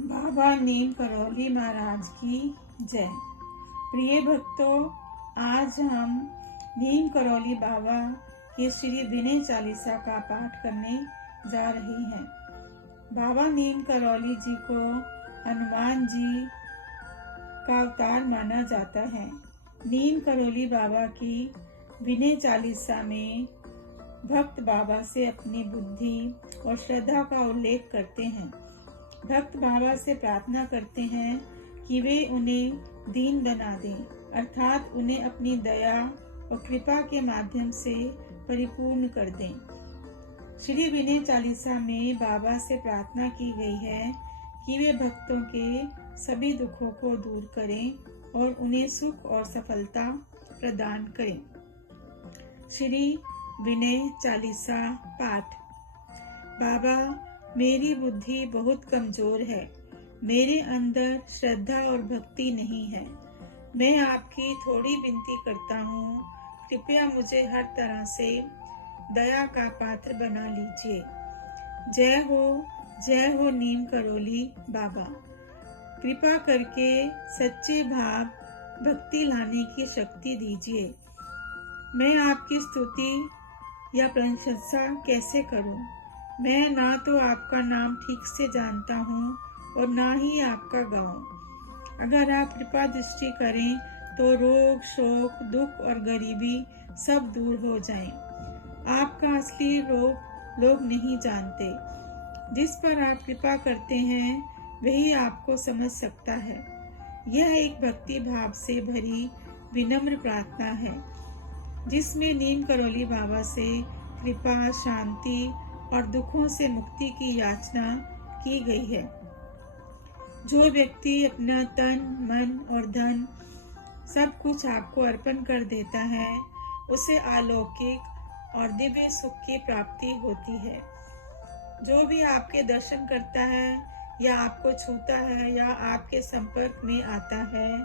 बाबा नीम करौली महाराज की जय। प्रिय भक्तों, आज हम नीम करौली बाबा की श्री विनय चालीसा का पाठ करने जा रहे हैं। बाबा नीम करौली जी को हनुमान जी का अवतार माना जाता है। नीम करौली बाबा की विनय चालीसा में भक्त बाबा से अपनी बुद्धि और श्रद्धा का उल्लेख करते हैं। भक्त बाबा से प्रार्थना करते हैं कि वे उन्हें दीन बना दें, अर्थात उन्हें अपनी दया और कृपा के माध्यम से परिपूर्ण कर दें। श्री विनय चालीसा में बाबा से प्रार्थना की गई है कि वे भक्तों के सभी दुखों को दूर करें और उन्हें सुख और सफलता प्रदान करें। श्री विनय चालीसा पाठ। बाबा, मेरी बुद्धि बहुत कमजोर है, मेरे अंदर श्रद्धा और भक्ति नहीं है। मैं आपकी थोड़ी विनती करता हूँ, कृपया मुझे हर तरह से दया का पात्र बना लीजिए। जय हो नीम करौली बाबा। कृपा करके सच्चे भाव भक्ति लाने की शक्ति दीजिए। मैं आपकी स्तुति या प्रशंसा कैसे करूं? मैं ना तो आपका नाम ठीक से जानता हूँ और ना ही आपका गाऊं। अगर आप कृपा दृष्टि करें तो रोग, शोक, दुख और गरीबी सब दूर हो जाएं। आपका असली रोग लोग नहीं जानते। जिस पर आप कृपा करते हैं वही आपको समझ सकता है। यह एक भक्ति भाव से भरी विनम्र प्रार्थना है, जिसमें नीम करौली बाबा से कृपा, शांति और दुखों से मुक्ति की याचना की गई है। जो व्यक्ति अपना तन, मन और धन सब कुछ आपको अर्पण कर देता है, उसे अलौकिक और दिव्य सुख की प्राप्ति होती है। जो भी आपके दर्शन करता है या आपको छूता है या आपके संपर्क में आता है,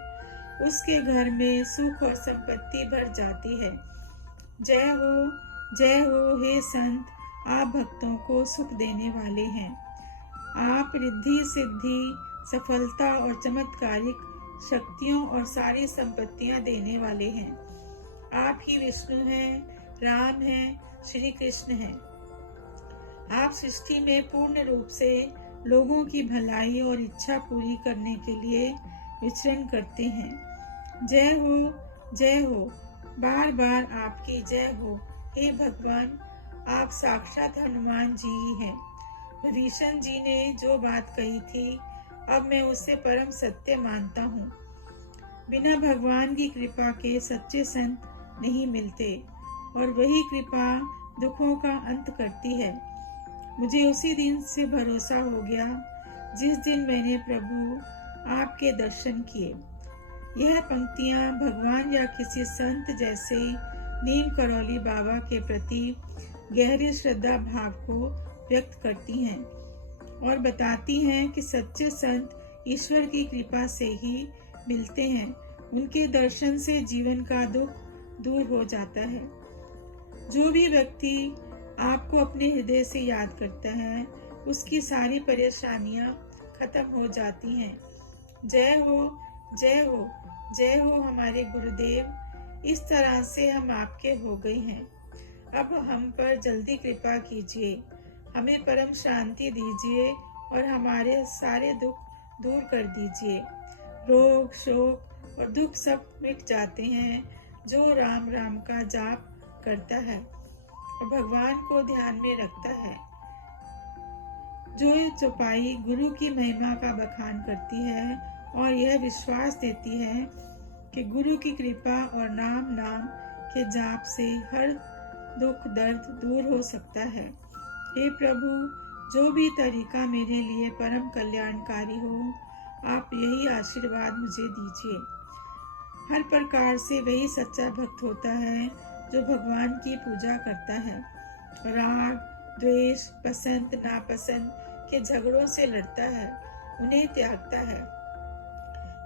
उसके घर में सुख और संपत्ति भर जाती है। जय हो हे संत, आप भक्तों को सुख देने वाले हैं। आप रिद्धि, सिद्धि, सफलता और चमत्कारिक शक्तियों और सारी संपत्तियां देने वाले हैं। आप ही विष्णु हैं, राम हैं, श्री कृष्ण हैं। आप सृष्टि में पूर्ण रूप से लोगों की भलाई और इच्छा पूरी करने के लिए विचरण करते हैं। जय हो, बार बार आपकी जय हो। हे भगवान, आप साक्षात हनुमान जी ही हैं। विभीषण जी ने जो बात कही थी, अब मैं उसे परम सत्य मानता हूँ। बिना भगवान की कृपा के सच्चे संत नहीं मिलते और वही कृपा दुखों का अंत करती है। मुझे उसी दिन से भरोसा हो गया जिस दिन मैंने प्रभु आपके दर्शन किए। यह पंक्तियाँ भगवान या किसी संत जैसे नीम करौली बाबा के प्रति गहरी श्रद्धा भाव को व्यक्त करती हैं और बताती हैं कि सच्चे संत ईश्वर की कृपा से ही मिलते हैं। उनके दर्शन से जीवन का दुख दूर हो जाता है। जो भी व्यक्ति आपको अपने हृदय से याद करता है, उसकी सारी परेशानियां खत्म हो जाती हैं। जय हो हमारे गुरुदेव। इस तरह से हम आपके हो गए हैं। अब हम पर जल्दी कृपा कीजिए, हमें परम शांति दीजिए और हमारे सारे दुख दूर कर दीजिए। रोग, शोक और दुख सब मिट जाते हैं जो राम राम का जाप करता है और भगवान को ध्यान में रखता है। जो चौपाई गुरु की महिमा का बखान करती है और यह विश्वास देती है कि गुरु की कृपा और नाम के जाप से हर दुख दर्द दूर हो सकता है। हे प्रभु, जो भी तरीका मेरे लिए परम कल्याणकारी हो, आप यही आशीर्वाद मुझे दीजिए। हर प्रकार से वही सच्चा भक्त होता है जो भगवान की पूजा करता है, राग, द्वेष, पसंद नापसंद के झगड़ों से लड़ता है, उन्हें त्यागता है,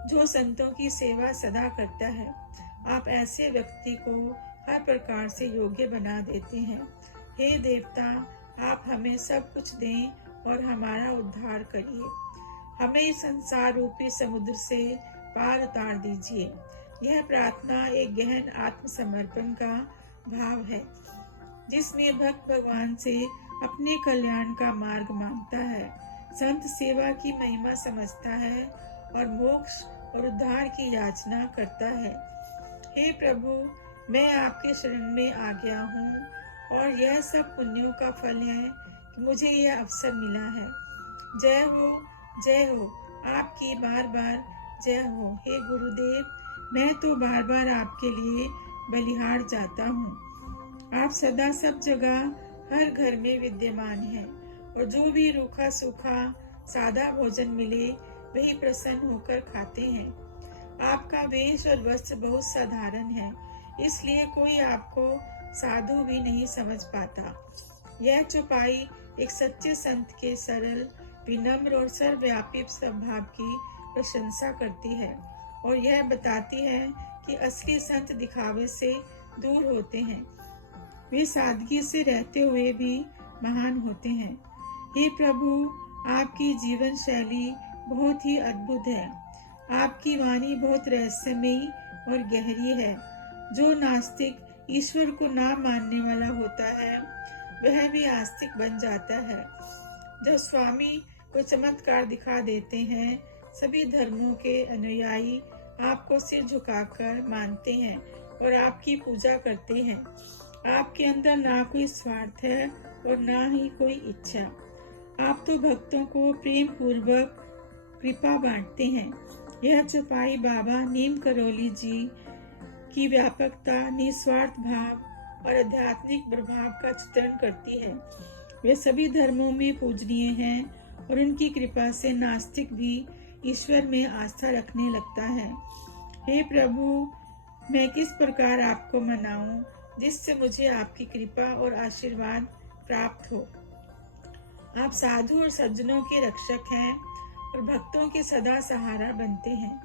जो संतों की सेवा सदा करता है। आप ऐसे व्यक्ति को हर प्रकार से योग्य बना देते हैं। हे देवता, आप हमें सब कुछ दें और हमारा उद्धार करिए। हमें इस संसार रूपी समुद्र से पार उतार दीजिए। यह प्रार्थना एक गहन आत्मसमर्पण का भाव है, जिसमें भक्त भगवान से अपने कल्याण का मार्ग मांगता है, संत सेवा की महिमा समझता है और मोक्ष और उद्धार की याचना करता है। हे प्रभु, मैं आपके शरण में आ गया हूँ और यह सब पुण्यों का फल है कि मुझे यह अवसर मिला है। जय हो, आपकी बार बार जय हो। हे गुरुदेव, मैं तो बार बार आपके लिए बलिहार जाता हूँ। आप सदा सब जगह हर घर में विद्यमान हैं और जो भी रूखा सूखा सादा भोजन मिले वही प्रसन्न होकर खाते हैं। आपका वेश और वस्त्र बहुत साधारण है, इसलिए कोई आपको साधु भी नहीं समझ पाता। यह चौपाई एक सच्चे संत के सरल, विनम्र और सर्वव्यापी स्वभाव की प्रशंसा करती है और यह बताती है कि असली संत दिखावे से दूर होते हैं, वे सादगी से रहते हुए भी महान होते हैं। हे प्रभु, आपकी जीवन शैली बहुत ही अद्भुत है। आपकी वाणी बहुत रहस्यमयी और गहरी है। जो नास्तिक ईश्वर को ना मानने वाला होता है, वह भी आस्तिक बन जाता है। जब स्वामी को चमत्कार दिखा देते हैं, सभी धर्मों के अनुयायी आपको सिर झुकाकर मानते हैं और आपकी पूजा करते हैं। आपके अंदर ना कोई स्वार्थ है और ना ही कोई इच्छा। आप तो भक्तों को प्रेम पूर्वक कृपा बांटते हैं। यह चौपाई बाबा नीम करौली जी की व्यापकता, निस्वार्थ भाव और आध्यात्मिक प्रभाव का चित्रण करती है। वे सभी धर्मों में पूजनीय हैं और उनकी कृपा से नास्तिक भी ईश्वर में आस्था रखने लगता है। हे प्रभु, मैं किस प्रकार आपको मनाऊं जिससे मुझे आपकी कृपा और आशीर्वाद प्राप्त हो। आप साधु और सज्जनों के रक्षक हैं और भक्तों के सदा सहारा बनते हैं।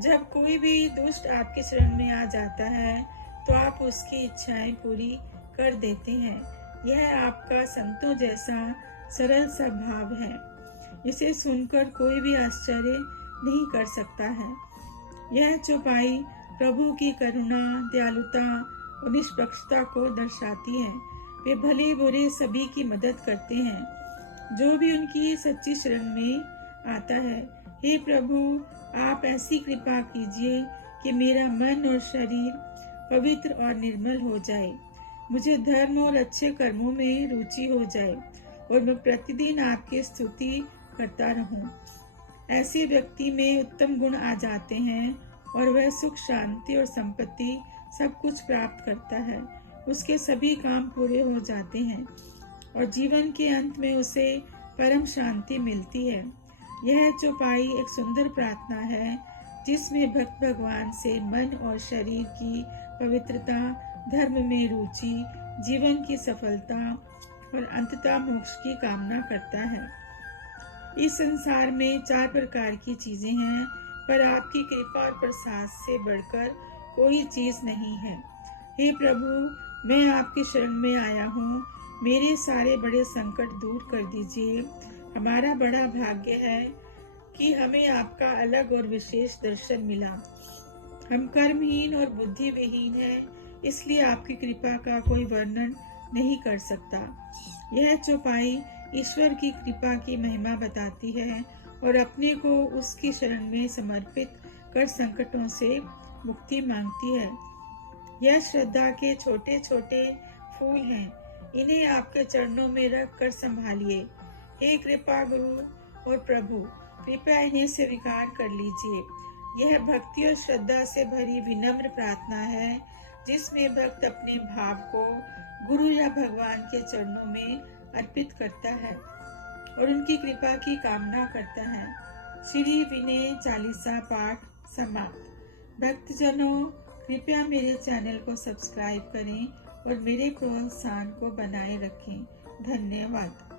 जब कोई भी दुष्ट आपके शरण में आ जाता है तो आप उसकी इच्छाएं पूरी कर देते हैं। यह आपका संतों जैसा सरल स्वभाव है। इसे सुनकर कोई भी आश्चर्य नहीं कर सकता है। यह चौपाई प्रभु की करुणा, दयालुता और निष्पक्षता को दर्शाती है। वे भले बुरे सभी की मदद करते हैं जो भी उनकी सच्ची शरण में आता है। हे प्रभु, आप ऐसी कृपा कीजिए कि मेरा मन और शरीर पवित्र और निर्मल हो जाए। मुझे धर्म और अच्छे कर्मों में रुचि हो जाए और मैं प्रतिदिन आपकी स्तुति करता रहूं। ऐसे व्यक्ति में उत्तम गुण आ जाते हैं और वह सुख, शांति और संपत्ति सब कुछ प्राप्त करता है। उसके सभी काम पूरे हो जाते हैं और जीवन के अंत में उसे परम शांति मिलती है। यह चौपाई एक सुंदर प्रार्थना है जिसमें भक्त भगवान से मन और शरीर की पवित्रता, धर्म में रुचि, जीवन की सफलता और अंततः मोक्ष की कामना करता है। इस संसार में 4 प्रकार की चीजें हैं, पर आपकी कृपा और प्रसाद से बढ़कर कोई चीज नहीं है। हे प्रभु, मैं आपकी शरण में आया हूँ। मेरे सारे बड़े संकट दूर कर दीजिए। हमारा बड़ा भाग्य है कि हमें आपका अलग और विशेष दर्शन मिला। हम कर्महीन और बुद्धि विहीन हैं, इसलिए आपकी कृपा का कोई वर्णन नहीं कर सकता। यह चौपाई ईश्वर की कृपा की महिमा बताती है और अपने को उसकी शरण में समर्पित कर संकटों से मुक्ति मांगती है। यह श्रद्धा के छोटे छोटे फूल हैं, इन्हें आपके चरणों में रख कर संभालिए। हे कृपा गुरु और प्रभु, कृपया इन्हें स्वीकार कर लीजिए। यह भक्ति और श्रद्धा से भरी विनम्र प्रार्थना है जिसमें भक्त अपने भाव को गुरु या भगवान के चरणों में अर्पित करता है और उनकी कृपा की कामना करता है। श्री विनय चालीसा पाठ समाप्त। भक्तजनों, कृपया मेरे चैनल को सब्सक्राइब करें और मेरे प्रोत्साहन को बनाए रखें। धन्यवाद।